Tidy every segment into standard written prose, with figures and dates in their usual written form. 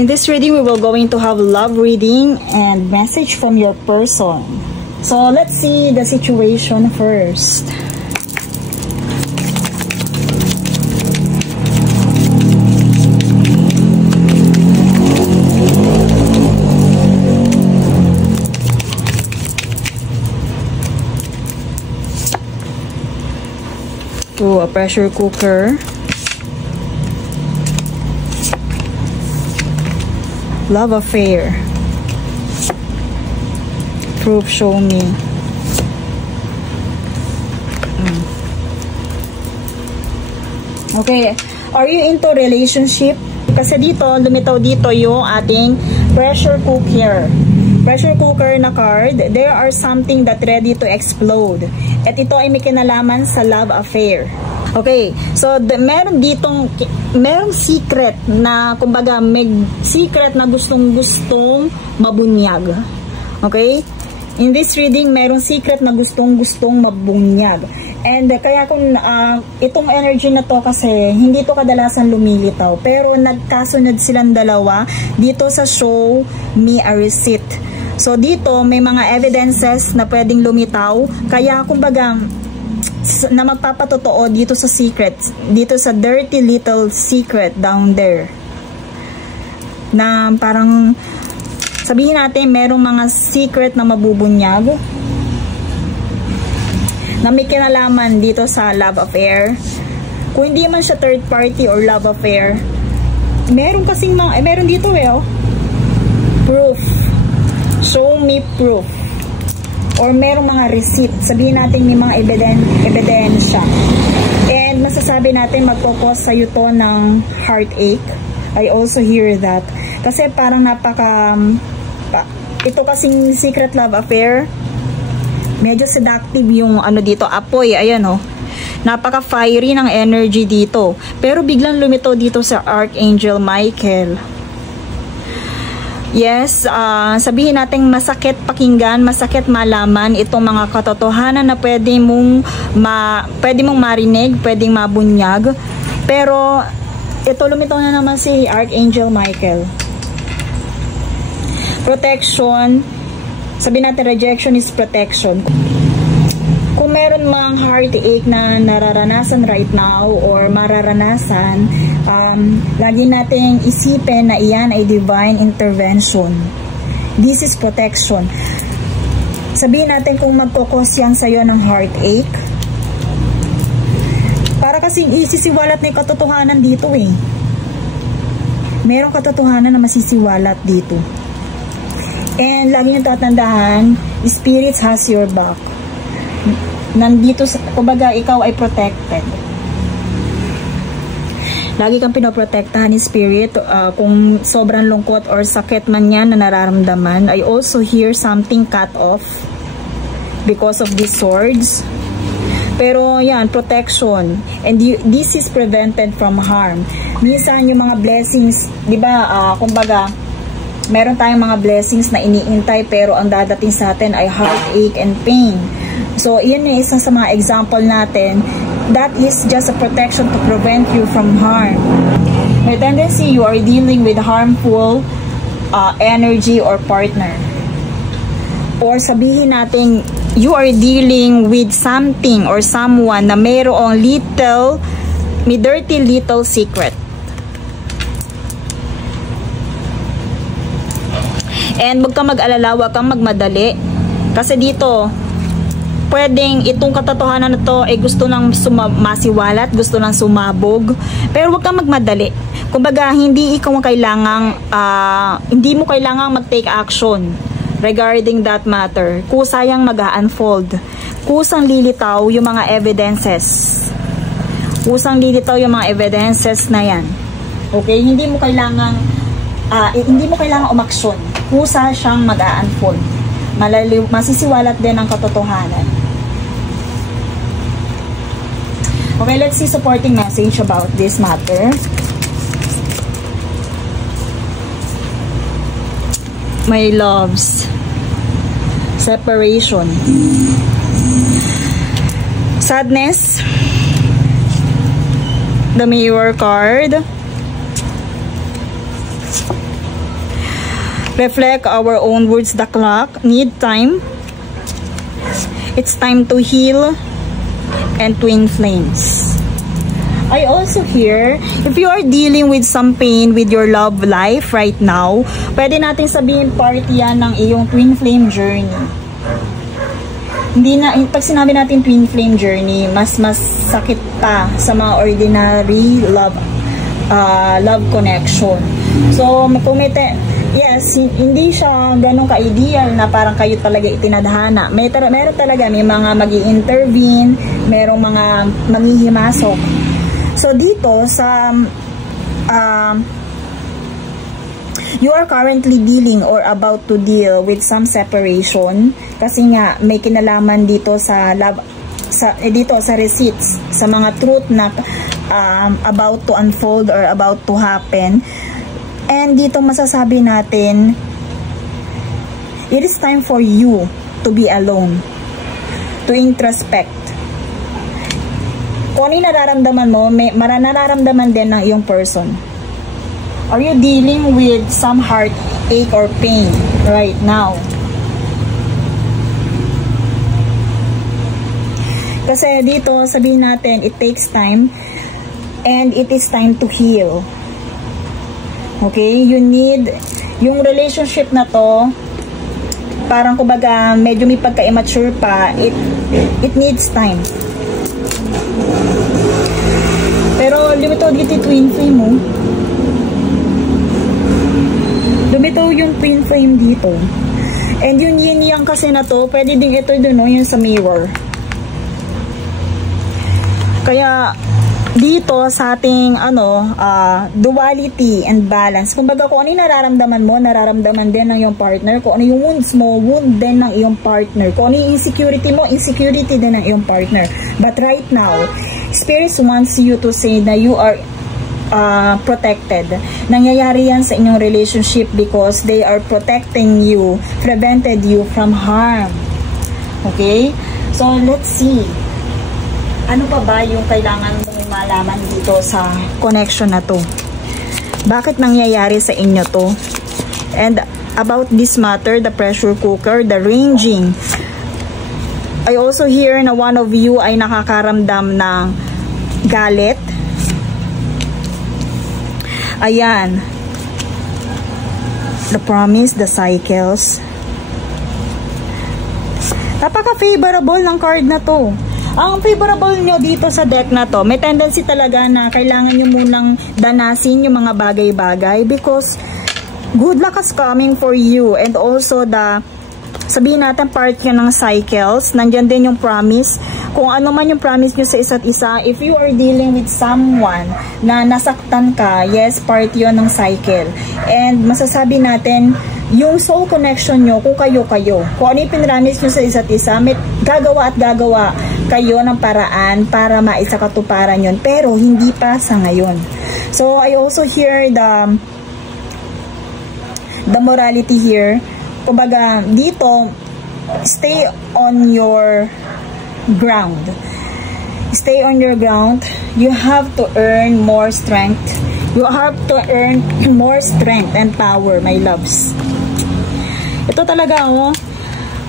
In this reading, we will going to have love reading and message from your person. So let's see the situation first. A pressure cooker, love affair, proof, show me. Okay, are you into relationship? Kasi dito, lumitaw dito yung ating pressure cooker na card. There are something that ready to explode. At ito ay may kinalaman sa love affair. Okay, so meron secret na, kumbaga, may secret na gustong mabunyag. Okay? In this reading, meron secret na gustong mabunyag. And kaya kung itong energy na to kasi hindi to kadalasan lumilitaw, pero nagkasunod silang dalawa dito sa show me a receipt. So dito may mga evidences na pwedeng lumitaw, kaya kumbaga na magpapatotoo dito sa secret, dito sa dirty little secret down there, na parang sabihin natin merong mga secret na mabubunyag na may kinalaman dito sa love affair. Kung hindi man siya third party or love affair, meron kasing mga, meron dito proof, show me proof, or merong mga receipt, sabihin natin may mga ebidensya, and masasabi natin magkukos sa'yo to ng heartache. I also hear that kasi parang ito kasing secret love affair, medyo seductive yung dito, apoy, ayan napaka fiery ng energy dito, pero biglang lumitaw dito sa Archangel Michael. Yes, sabihin natin masakit pakinggan, masakit malaman itong mga katotohanan na pwede mong marinig, pwedeng mabunyag. Pero ito, lumitaw na naman si Archangel Michael. Protection, sabihin natin rejection is protection. Kung meron mang heartache na nararanasan right now or mararanasan, lagi nating isipin na iyan ay divine intervention. This is protection. Sabihin natin kung magkukos yan sa'yo ng heartache, para kasing isisiwalat na yung katotohanan dito merong katotohanan na masisiwalat dito. And lagi nyo tatandaan, spirits has your back. Nandito, kumbaga, ikaw ay protected. Lagi kang pinoprotektahan ni spirit. Kung sobrang lungkot or sakit man yan na nararamdaman, I also hear something cut off because of these swords. Pero yan, protection. And this is prevented from harm. Minsan yung mga blessings, di ba, kumbaga, meron tayong mga blessings na iniintay pero ang dadating sa atin ay heartache and pain. So, yun yung isa sa mga example natin. That is just a protection to prevent you from harm. May tendency you are dealing with harmful energy or partner. Or sabihin natin, you are dealing with something or someone na mayroong may dirty little secret. And huwag kang mag-alala, huwag kang magmadali. Kasi dito, pwedeng itong katotohanan na to ay gusto nang masiwalat, gusto nang sumabog. Pero huwag kang magmadali. Kumbaga, hindi mo kailangang mag-take action regarding that matter. Kusayang mag-unfold. Kusang lilitaw yung mga evidences. Na yan. Okay? Hindi mo kailangang umaksyon. Kusa siyang mag-unfold. Masisiwalat din ang katotohanan. Okay, let's see supporting message about this matter. My loves, separation, sadness, the Mirror card, reflect our own words. The clock need time. It's time to heal and twin flames. I also hear, if you are dealing with some pain with your love life right now, pwede natin sabihin part yan ng iyong twin flame journey. Hindi na, pag sinabi natin twin flame journey, mas sakit pa sa mga ordinary love connection. So, yes, hindi siya ganun ka-ideal na parang kayo talaga itinadhana. Meron talaga, may mga magi-intervene, merong mga manghihimasok. So, dito sa you are currently dealing or about to deal with some separation kasi nga may kinalaman dito sa love, dito sa receipts, sa mga truth na about to unfold or about to happen. And dito masasabi natin, it is time for you to be alone, to introspect. Kung ano yung nararamdaman mo, may nararamdaman din ng iyong person. Are you dealing with some heartache or pain right now? Kasi dito, sabihin natin, it takes time and it is time to heal. Okay? You need, yung relationship na to, parang kumbaga, medyo may pagka-immature pa, it needs time. Pero lumitaw dito yung twin flame mo. Lumitaw yung twin flame dito. And yung yin yang kasi na to, pwede din ito dun, no, yung sa mirror. Kaya dito sa ating duality and balance, kumbaga kung ano yung nararamdaman mo, nararamdaman din ng iyong partner. Kung ano yung wounds mo, wound din ng iyong partner. Kung ano yung insecurity mo, insecurity din ng iyong partner. But right now, Spirit wants you to say na you are protected. Nangyayari yan sa inyong relationship because they are protecting you, prevented you from harm. Okay? So, let's see. Ano pa ba yung kailangan mong malaman dito sa connection na to? Bakit nangyayari sa inyo to? And about this matter, the pressure cooker, the ranging. I also hear na one of you ay nakakaramdam ng galit. Ayan. The promise, the cycles. Napaka-favorable ng card na to. Ang favorable nyo dito sa deck na to, may tendency talaga na kailangan nyo munang danasin yung mga bagay-bagay because good luck is coming for you. And also sabihin natin part yun ng cycles, nandyan din yung promise. Kung ano man yung promise nyo sa isa't isa, if you are dealing with someone na nasaktan ka, yes, part yun ng cycle. And masasabi natin, yung soul connection nyo, kung kayo-kayo, kung ano yung pinramis nyo sa isa't isa, may gagawa at gagawa kayo ng paraan para maisakatuparan yun. Pero hindi pa sa ngayon. So, I also hear the morality here. Kumbaga, dito, stay on your ground. Stay on your ground. You have to earn more strength. You have to earn more strength and power, my loves. Ito talaga,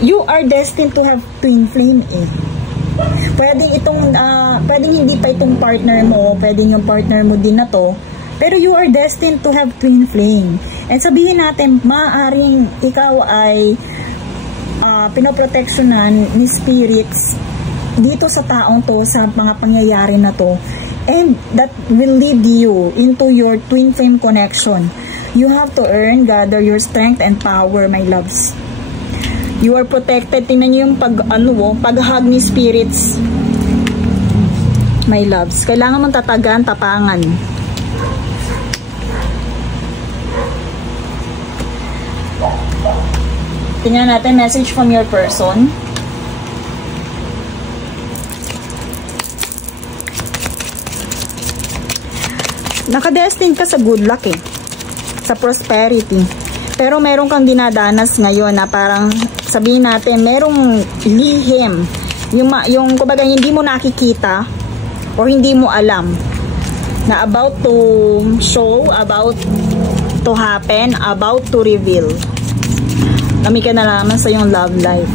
you are destined to have twin flame eh. Pwedeng hindi pa itong partner mo, pwedeng yung partner mo din na to, pero you are destined to have twin flame. And sabihin natin, maaaring ikaw ay pinoproteksyonan ni spirits dito sa taong to, sa mga pangyayari na to, and that will lead you into your twin flame connection. You have to earn, gather your strength and power, my loves. You are protected. Tingnan niyo yung paghahag ni spirits, my loves. Kailangan mong tatagan, tapangan. Tingnan natin message from your person. Nakadestined ka sa good luck eh. Sa prosperity. Pero meron kang dinadanas ngayon na parang sabihin natin, merong lihim. Yung kumbaga hindi mo nakikita or hindi mo alam na about to show, about to happen, about to reveal. Kami ka nalaman sa iyong love life.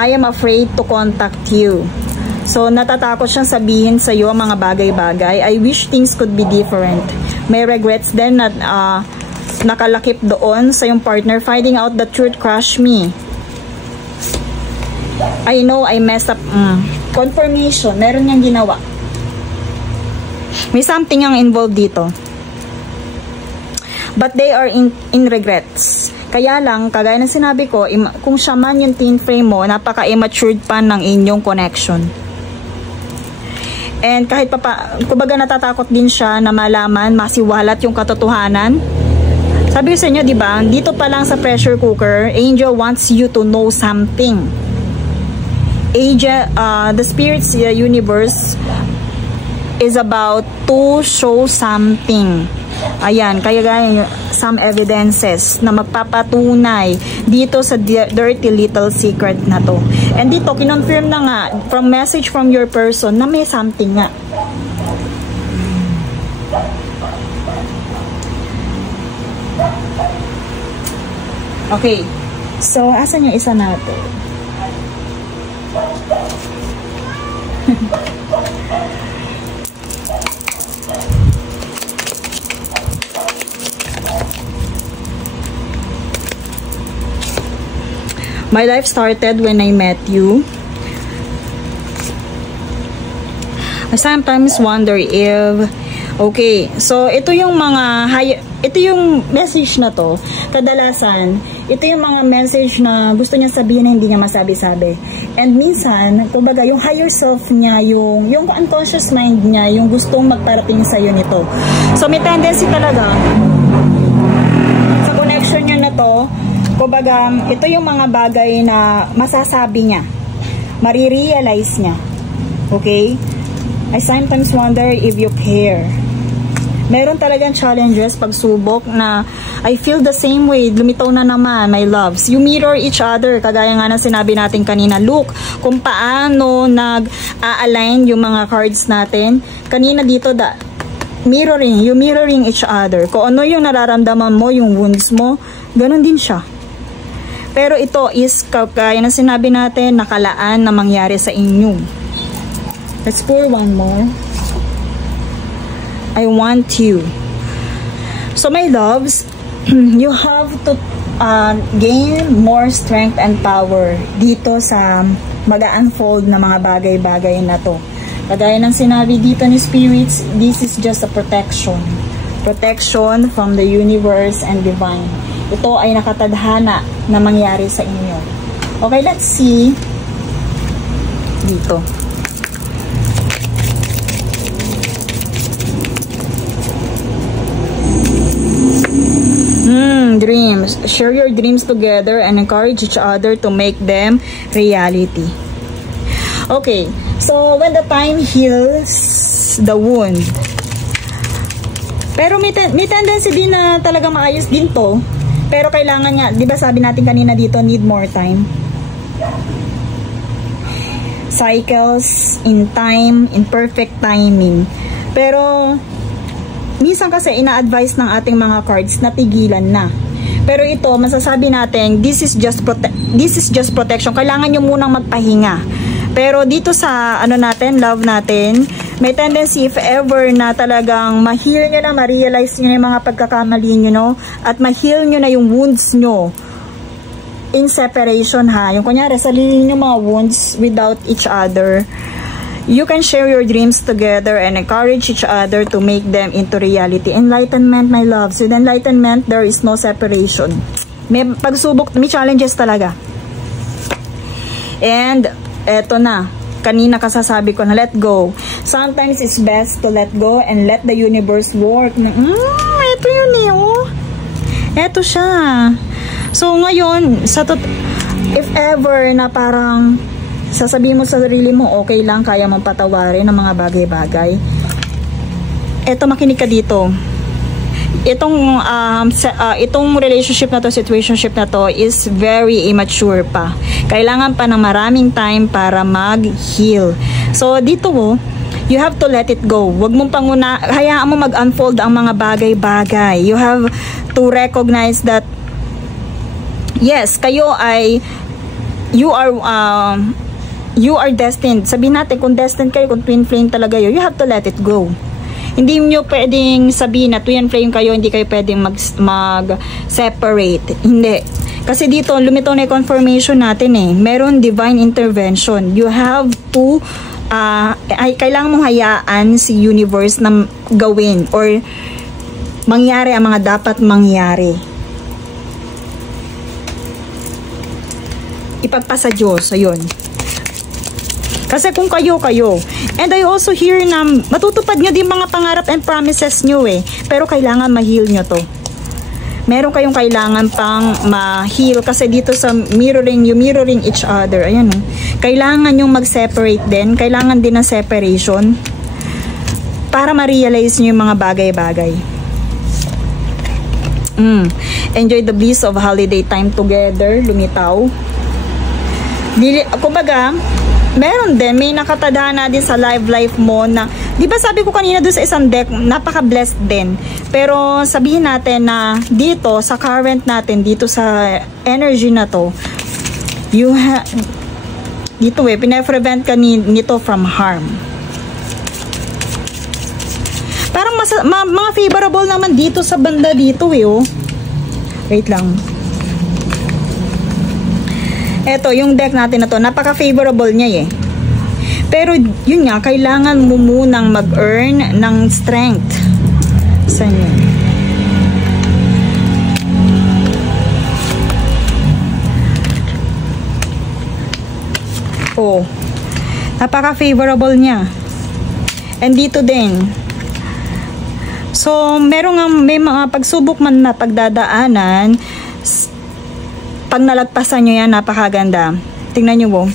I am afraid to contact you. So, natatakot siyang sabihin sa iyo ang mga bagay-bagay. I wish things could be different. May regrets din na nakalakip doon sa iyong partner. Finding out the truth crushed me. I know I messed up. Confirmation. Meron niyang ginawa. May something ang involved dito. But they are in regrets. Kaya lang, kagaya ng sinabi ko, kung siya man yung teen frame mo, napaka-immatured pa ng inyong connection. And kahit kumbaga natatakot din siya na malaman, masiwalat yung katotohanan. Sabi ko sa inyo, di ba? Dito pa lang sa pressure cooker, Angel wants you to know something. The Spirit's universe is about to show something. Ayan, kaya gaya some evidences na magpapatunay dito sa dirty little secret na to. And dito, kinonfirm na nga from message from your person na may something nga. Okay. So, asan yung isa natin? My life started when I met you. I sometimes wonder if... Okay, so ito yung ito yung message na to. Kadalasan, ito yung mga message na gusto niya sabihin na hindi niya masabi-sabi. And minsan, kumbaga, yung higher self niya, yung unconscious mind niya, yung gustong magparating sa'yo nito. So may tendency talaga sa connection niya na to, kumbaga, ito yung mga bagay na masasabi niya. Marirealize niya. Okay? I sometimes wonder if you care. Meron talagang challenges, pagsubok na I feel the same way. Lumitaw na naman, my loves. You mirror each other. Kagaya nga na sinabi natin kanina. Look, kung paano nag-a-align yung mga cards natin. Kanina dito, mirroring. You mirroring each other. Kung ano yung nararamdaman mo, yung wounds mo, ganun din siya. Pero ito is, kaya na sinabi natin, nakalaan na mangyari sa inyo. Let's pour one more. I want you. So my loves, you have to gain more strength and power dito sa mag-unfold na mga bagay-bagay na to. Kagaya ng sinabi dito ni Spirits, this is just a protection. Protection from the universe and divine. Ito ay nakatadhana na mangyari sa inyo. Okay, let's see dito. Dreams. Share your dreams together and encourage each other to make them reality. Okay, so when the time heals the wound. Pero may tendency din na talaga maayos din to. Pero kailangan nga, di ba sabi natin kanina dito, need more time. Cycles, in time, in perfect timing. Pero minsan kasi ina-advise ng ating mga cards na tigilan na. Pero ito, masasabi natin, this is just protection. Kailangan nyo munang magpahinga. Pero dito sa love natin, may tendency if ever na talagang ma-heal nyo na, ma-realize nyo na yung mga pagkakamali nyo, no? At ma-heal nyo na yung wounds nyo in separation, ha? Yung kunyari, salilin nyo mga wounds without each other. You can share your dreams together and encourage each other to make them into reality. Enlightenment, my loves. With enlightenment, there is no separation. May pagsubok, may challenges talaga. And, eto na. Kanina kasasabi ko na let go. Sometimes it's best to let go and let the universe work. Ito yun eh, oh. Eto siya. So, ngayon, if ever na parang sasabihin mo sa sarili mo, okay lang, kaya mong patawarin ng mga bagay-bagay. Eto, makinig ka dito. Itong relationship na to, situationship na to is very immature pa. Kailangan pa ng maraming time para mag-heal. So, dito You have to let it go. Huwag mong hayaan mo mag-unfold ang mga bagay-bagay. You have to recognize that yes, kayo ay you are destined. Sabihin natin kung destined kayo, kung twin flame talaga you have to let it go. Hindi nyo pwedeng sabihin na twin flame kayo, hindi kayo pwedeng mag-separate. Hindi. Kasi dito, lumitaw na yung confirmation natin eh. Meron divine intervention. You have to kailangan mong hayaan si universe na gawin or mangyari ang mga dapat mangyari. Ipagpasa Diyos. Ayun. Kasi kung kayo. And I also hear na matutupad nyo din mga pangarap and promises nyo eh. Pero kailangan ma-heal nyo to. Meron kayong kailangan pang ma-heal kasi dito sa mirroring, you mirroring each other. Ayan oh. Kailangan yung mag-separate din. Kailangan din ng separation para ma-realize nyo yung mga bagay-bagay. Enjoy the bliss of holiday time together. Lumitaw. Kumbaga, meron din, may nakatadhana din sa life mo na, di ba sabi ko kanina doon sa isang deck, napaka-blessed din. Pero sabihin natin na dito, sa current natin, dito sa energy na to, dito pina-prevent ka nito from harm. Parang mga favorable naman dito sa banda dito oh. Wait lang. Eto, yung deck natin na to, napaka-favorable niya eh. Pero yun nga, kailangan mo munang mag-earn ng strength. Saan yun? Oh, napaka-favorable niya. And dito din. So, may mga pagsubok man na pagdadaanan. Pag nalagpasan nyo yan, napakaganda. Tingnan nyo po.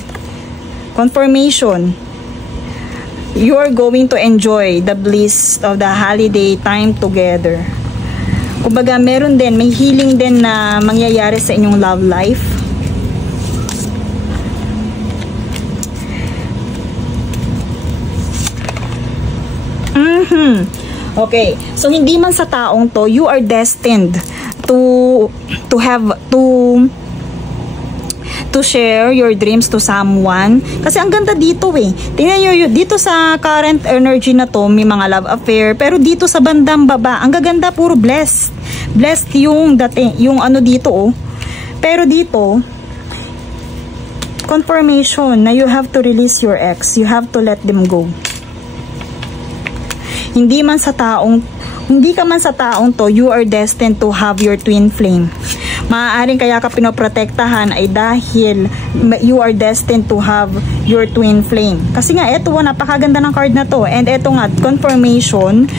Confirmation. You are going to enjoy the bliss of the holiday time together. Kumbaga, meron din, may healing din na mangyayari sa inyong love life. Okay. So, hindi man sa taong to, you are destined to share your dreams to someone. Kasi ang ganda dito eh. Tingnan nyo, dito sa current energy na to, may mga love affair. Pero dito sa bandang baba, ang gaganda, puro blessed. Blessed yung ano dito oh. Pero dito, confirmation na you have to release your ex. You have to let them go. Hindi ka man sa taong to, you are destined to have your twin flame. Maaaring kaya ka pinoprotektahan ay dahil you are destined to have your twin flame. Kasi nga, eto, napakaganda ng card na to. And eto nga, confirmation,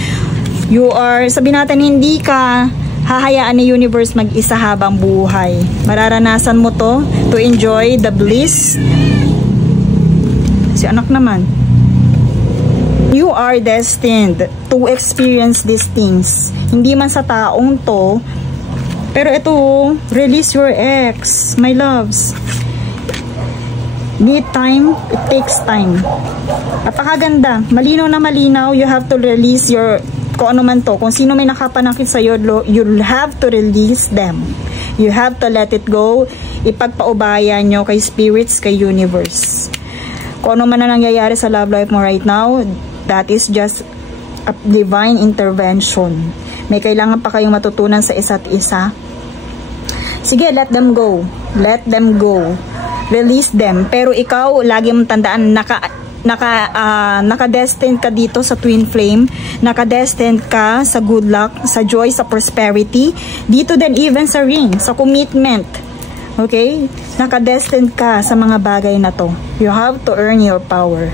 you are, sabihin natin, hindi ka hahayaan ni universe mag-isa habang buhay. Mararanasan mo to enjoy the bliss. Si anak naman. You are destined to experience these things. Hindi man sa taong to, pero ito, release your ex, my loves. Need time, it takes time. Napakaganda. Malinaw na malinaw, you have to release your, kung ano man to, kung sino may nakapanakit sa'yo, you'll have to release them. You have to let it go. Ipagpaubaya nyo kay spirits, kay universe. Kung ano man na nangyayari sa love life mo right now, that is just a divine intervention. May kailangan pa kayong matutunan sa isa't isa. Sige, let them go. Let them go. Release them. Pero ikaw, lagi mong tandaan, naka-destined ka dito sa twin flame. Naka-destined ka sa good luck, sa joy, sa prosperity. Dito din, even sa ring, sa commitment. Okay? Naka-destined ka sa mga bagay na to. You have to earn your power.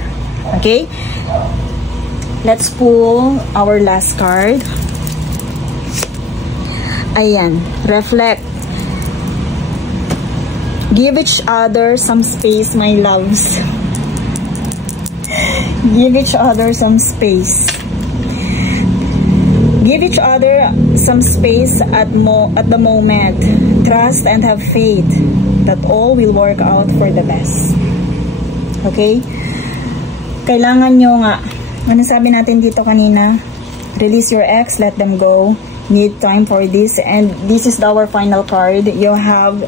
Okay? Let's pull our last card. Ayan. Reflect. Give each other some space, my loves. Give each other some space. Give each other some space at the moment. Trust and have faith that all will work out for the best. Okay? Kailangan nyo nga Ano sabi natin dito kanina? Release your ex, let them go. Need time for this. And this is our final card. You have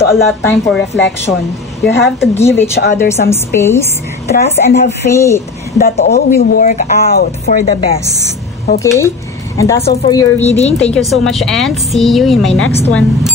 to allot time for reflection. You have to give each other some space, trust, and have faith that all will work out for the best. Okay? And that's all for your reading. Thank you so much and see you in my next one.